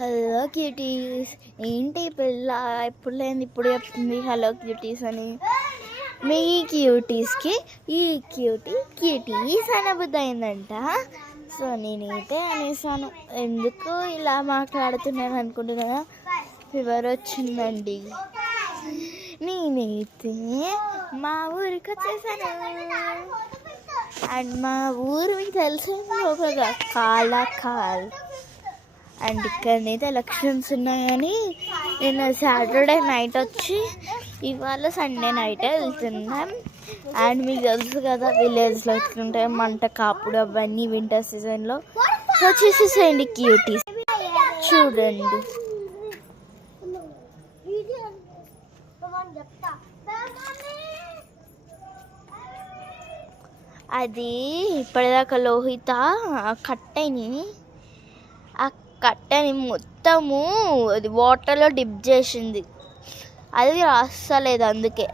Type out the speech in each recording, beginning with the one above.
Hello cuties, ఏంటి పిల్ల ఎప్పుడు లేని ఇప్పుడు చెప్తుంది హలో క్యూటీస్ అని. మీ క్యూటీస్కి ఈ క్యూటీస్ అనబుద్ధి అయిందంట. సో నేనైతే అనేసాను, ఎందుకు ఇలా మాట్లాడుతున్నాను అనుకుంటున్నా. ఫీవర్ వచ్చిందండి. నేనైతే మా ఊరికి వచ్చేసాను. అండ్ మా ఊరు మీకు తెలిసింది ఒక కాల్ అండ్ ఇక్కడనైతే ఎలక్షన్స్ ఉన్నాయని నేను సాటర్డే నైట్ వచ్చి ఇవాళ సండే నైటే వెళ్తున్నాం. అండ్ మీకు తెలుసు కదా విలేజ్లో ఎట్లుంటాయి మంట కాపుడు అవన్నీ వింటర్ సీజన్లో. వచ్చేసేసేయండి క్యూటీస్, చూడండి. అది ఇప్పటిదాకా లోహిత కట్టని మొత్తము అది వాటర్లో డిప్ చేసింది, అది రాస్తలేదు. అందుకే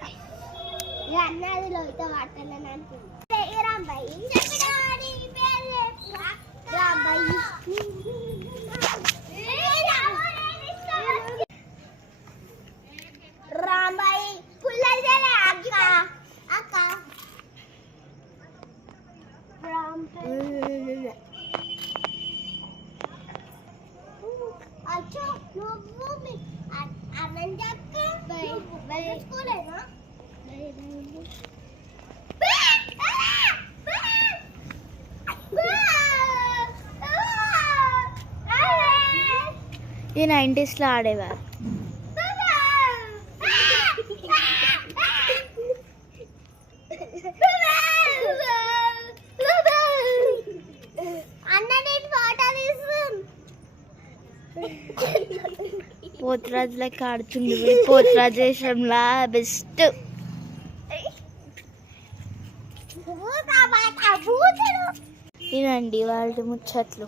ఈ 90sలో ఆడేవారు. పోతురాజు లెక్క ఆడుతుంది. పోతురాజు దేశంలా బెస్ట్. ఇదండి వాళ్ళ ముచ్చట్లు.